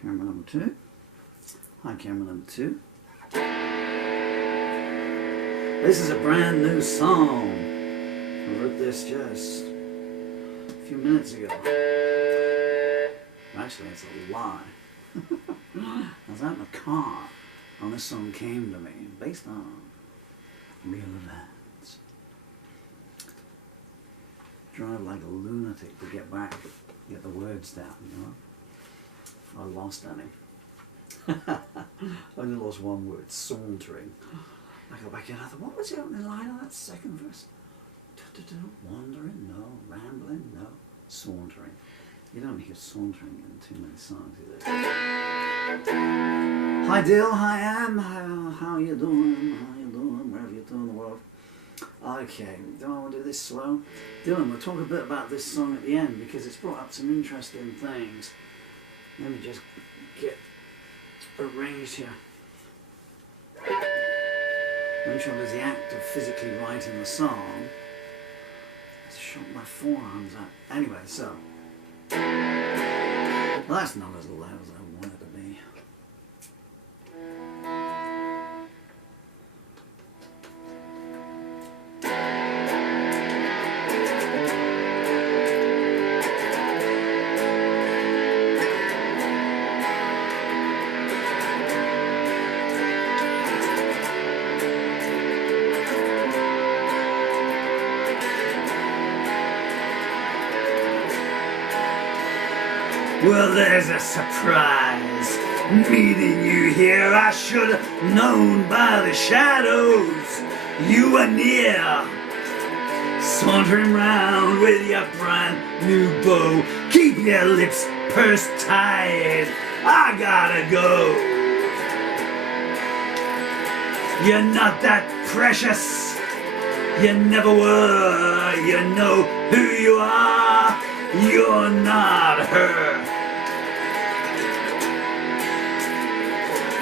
Camera number 2. Hi, camera number 2. This is a brand new song. I wrote this just a few minutes ago. Actually, it's a lie. I was out in the car and this song came to me, based on real events. Drive like a lunatic to get the words down, you know. I lost any. I only lost one word, sauntering. I go back in, I thought, what was the opening line of that second verse? Wandering, no. Rambling, no. Sauntering. You don't hear sauntering in too many songs either. Hi Dill, hi Ann, how you doing? How you doing? Wherever you're doing in the world. Okay, do I want to do this slow? Dylan, we'll talk a bit about this song at the end because it's brought up some interesting things. Let me just get arranged here. Make sure there's the act of physically writing the song. It's shot my forearms out. Anyway, so. Well, that's not as loud as I want it to be. Well, there's a surprise meeting you here. I should have known by the shadows you were near. Sauntering round with your brand new bow. Keep your lips pursed tight. I gotta go. You're not that precious. You never were. You know who you are. You're not her.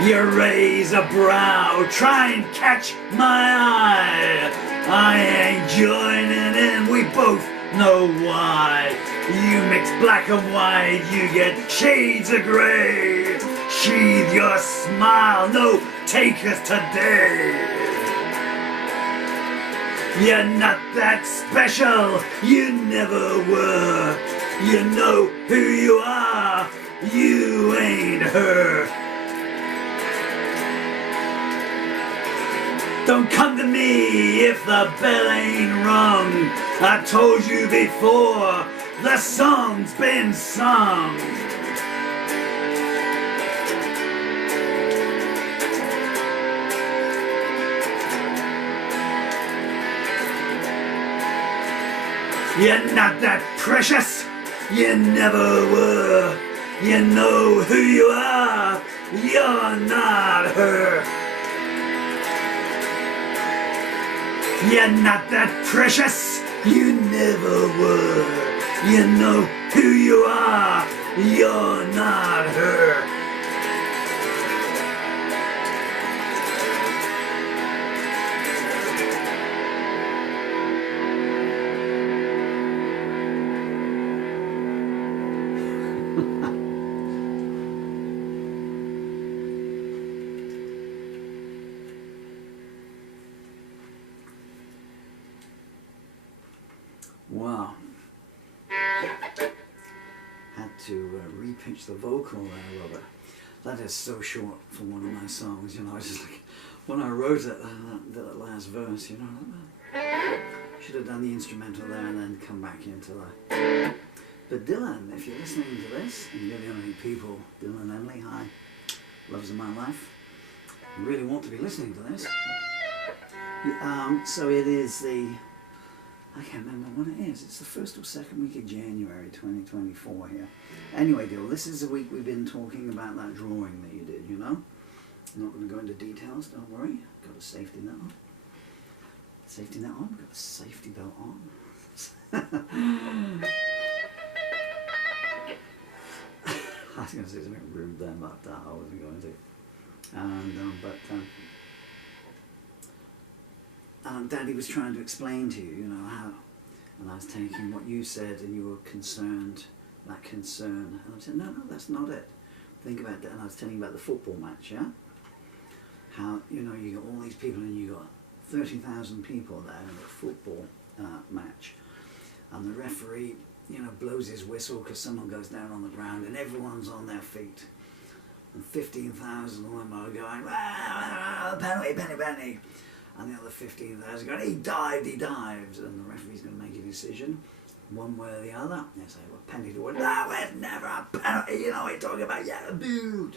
You raise a brow, try and catch my eye. I ain't joining in, we both know why. You mix black and white, you get shades of grey. Sheathe your smile, no takers today. You're not that special, you never were. You know who you are, you ain't her. Don't come to me if the bell ain't rung. I told you before, the song's been sung. You're not that precious, you never were. You know who you are, you're not her. You're not that precious, you never were. You know who you are, you're not her. Wow. Had to re-pitch the vocal there, Robert. That is so short for one of my songs, you know. I just like, when I wrote it, that last verse, you know, should have done the instrumental there and then come back into that. But Dylan, if you're listening to this, and you're the only people, Dylan and Emily, hi, loves of my life, you really want to be listening to this. So it is the, I can't remember when it is. It's the first or second week of January 2024 here. Anyway, Dill, this is the week we've been talking about that drawing that you did, you know? I'm not going to go into details, don't worry. Got a safety net on. Safety net on, got a safety belt on. I was going to say something rude then, but I wasn't going to. Daddy was trying to explain to you, you know, how, and I was taking what you said and you were concerned, that concern, and I said, no, that's not it. think about that, and I was telling you about the football match, yeah? How, you know, you got all these people and you got 30,000 people there in a football match, and the referee, you know, blows his whistle because someone goes down on the ground and everyone's on their feet. And 15,000 of them are going, "Ah, penalty, penny, penny." And the other 15,000 going, he dived. And the referee's going to make a decision, one way or the other. They say, well, penny to win. No, it's never a penalty. You know what you're talking about. Yeah, boo.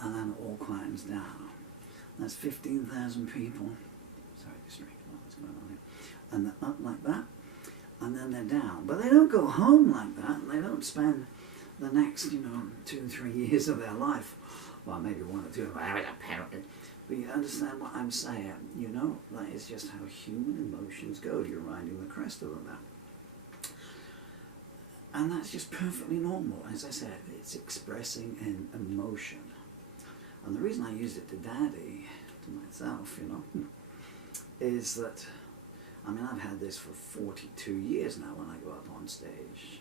And then it all quietens down. That's 15,000 people. Sorry, distracted. What's going on here? And they're up like that. And then they're down. But they don't go home like that. And they don't spend the next, you know, 2 or 3 years of their life. Well, maybe 1 or 2 of them having a penalty. But you understand what I'm saying, you know? That is just how human emotions go. You're riding the crest of them now. And that's just perfectly normal. As I said, it's expressing an emotion. And the reason I used it to Daddy, to myself, you know, is that, I mean, I've had this for 42 years now when I go up on stage.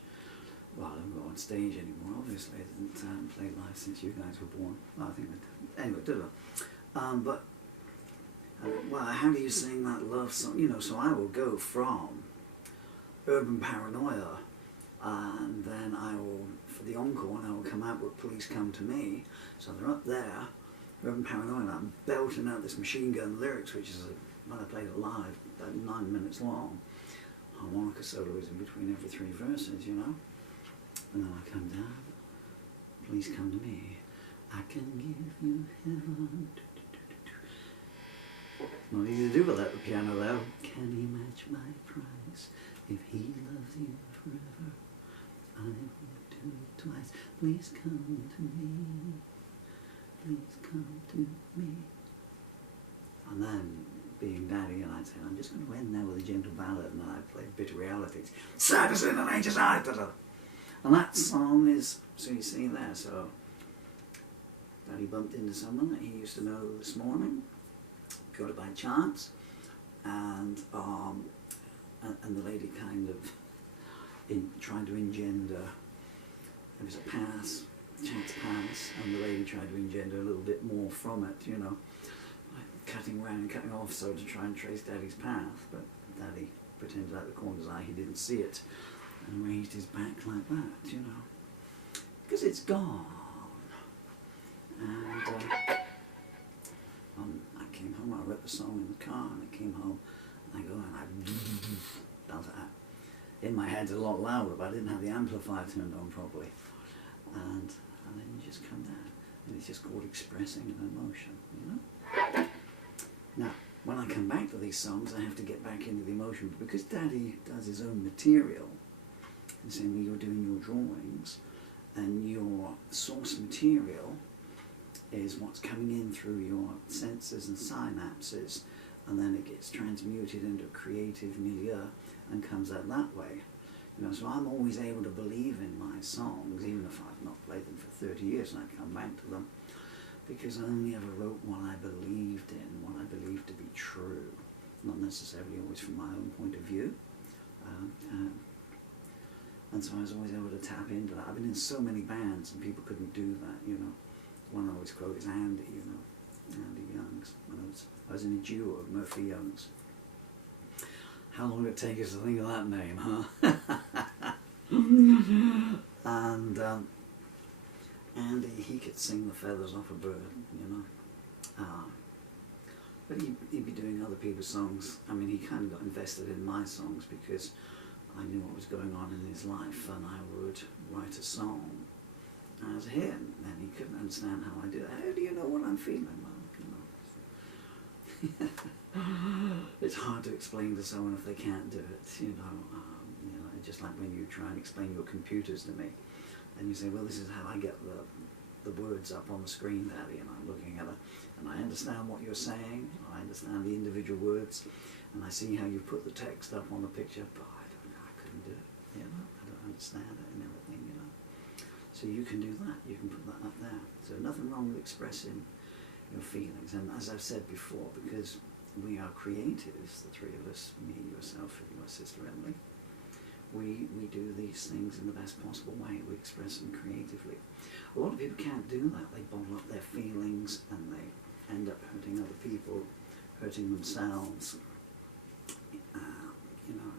Well, I don't go on stage anymore, obviously. I didn't play live since you guys were born. Well, I think I did. Anyway, did I? But, well, how do you sing that love song? You know, so I will go from urban paranoia, and then I will, for the encore, and I will come out with Please Come to Me. So they're up there, urban paranoia, and I'm belting out this machine gun lyrics, which is, when I played it live, about 9 minutes long. Harmonica solos in between every 3 verses, you know. And then I come down, please come to me. I can give you heaven. Not easy to do without the piano though. Can he match my price? If he loves you forever, I won't do it twice. Please come to me. Please come to me. And then, being Daddy, and I'd say, I'm just going to end now with a gentle ballad, and then I'd play Bitter Realities. Saddest in an angel's eye. And that song is, so you see there, so Daddy bumped into someone that he used to know this morning, got it by chance, and the lady kind of tried to engender, it was a chance pass, and the lady tried to engender a little bit more from it, you know, like cutting around and cutting off so to try and trace Daddy's path, but Daddy pretended out the corner's eye he didn't see it, and raised his back like that, you know, because it's gone. And I came home, I wrote the song in the car, and I came home, and I go, and I does that. In my head, it's a lot louder, but I didn't have the amplifier turned on properly. And then you just come down, and it's just called expressing an emotion, you know? Now, when I come back to these songs, I have to get back into the emotion, because Daddy does his own material. And same way you're doing your drawings, and your source material is what's coming in through your senses and synapses, and then it gets transmuted into a creative milieu and comes out that way. You know, so I'm always able to believe in my songs, even if I've not played them for 30 years and I come back to them, because I only ever wrote what I believed in, what I believed to be true, not necessarily always from my own point of view. And so I was always able to tap into that. I've been in so many bands and people couldn't do that, you know. One I always quote is Andy, you know, Andy Young's. When I was in a duo of Murphy Young's. How long did it take us to think of that name, huh? And Andy, he could sing the feathers off a bird, you know. But he'd be doing other people's songs. I mean, he kind of got invested in my songs because I knew what was going on in his life, and I would write a song as him, and he couldn't understand how I do that. How do you know what I'm feeling? Well, you know. It's hard to explain to someone if they can't do it, you know. Just like when you try and explain your computers to me, and you say, well, this is how I get the words up on the screen, Daddy, and I'm looking at it, and I understand what you're saying, I understand the individual words, and I see how you put the text up on the picture, but I couldn't do it, you know, I don't understand it and everything, you know. So you can do that, you can put that up there. So nothing wrong with expressing your feelings, and as I've said before, because we are creatives, the three of us, me, yourself, and your sister Emily, we do these things in the best possible way. We express them creatively. A lot of people can't do that. They bottle up their feelings and they end up hurting other people, hurting themselves. You know,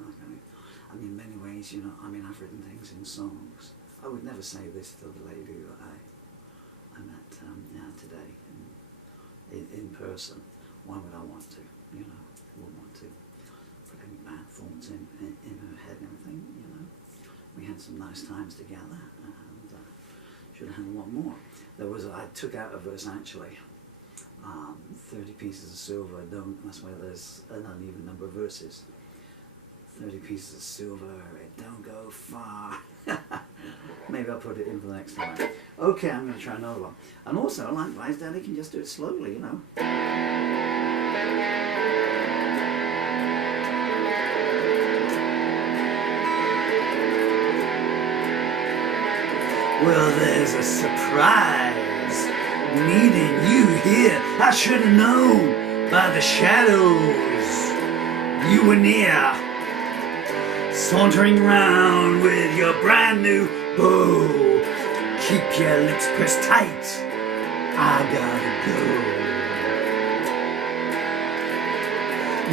I mean, in many ways, you know, I mean, I've written things in songs. I would never say this to the lady that I met today in person. Why would I want to? You know, I wouldn't want to put any bad thoughts in her head and everything, you know. We had some nice times together and should have had a lot more. I took out a verse actually, 30 pieces of silver, that's why there's an uneven number of verses. 30 pieces of silver, it don't go far. Maybe I'll put it in for the next time. Okay, I'm going to try another one. And also, likewise, Daddy can just do it slowly, you know. Well, there's a surprise meeting you here. I should have known by the shadows you were near. Sauntering round with your brand new bow. Keep your lips pressed tight, I gotta go.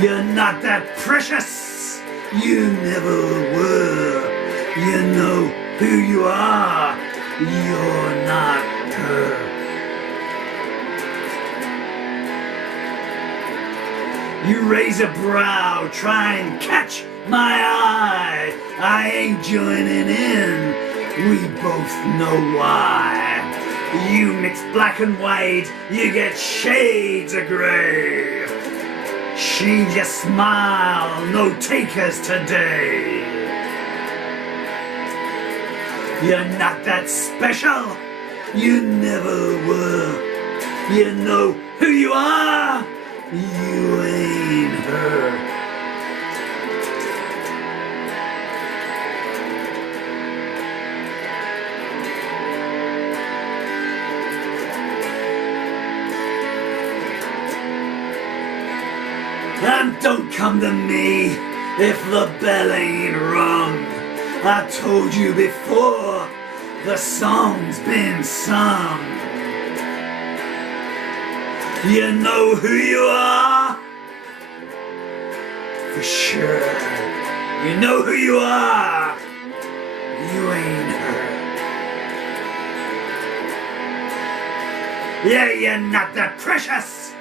You're not that precious, you never were. You know who you are, you're not her. You raise a brow, try and catch my eye. I ain't joining in, we both know why. You mix black and white, you get shades of grey. She just smile, no takers today. You're not that special, you never were. You know who you are, you ain't her. And don't come to me if the bell ain't rung. I told you before, the song's been sung. You know who you are? For sure. You know who you are? You ain't her. Yeah, you're not that precious.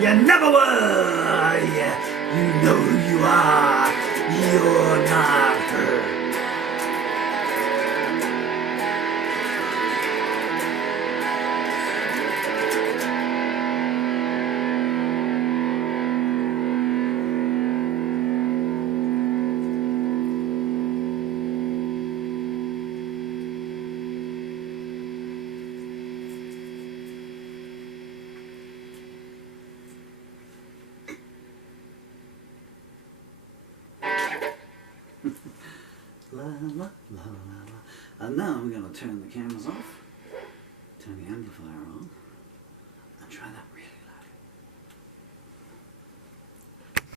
You never were. Yeah, you know who you are. You're not her. La, la, la, la, la. And now I'm going to turn the cameras off, turn the amplifier on, and try that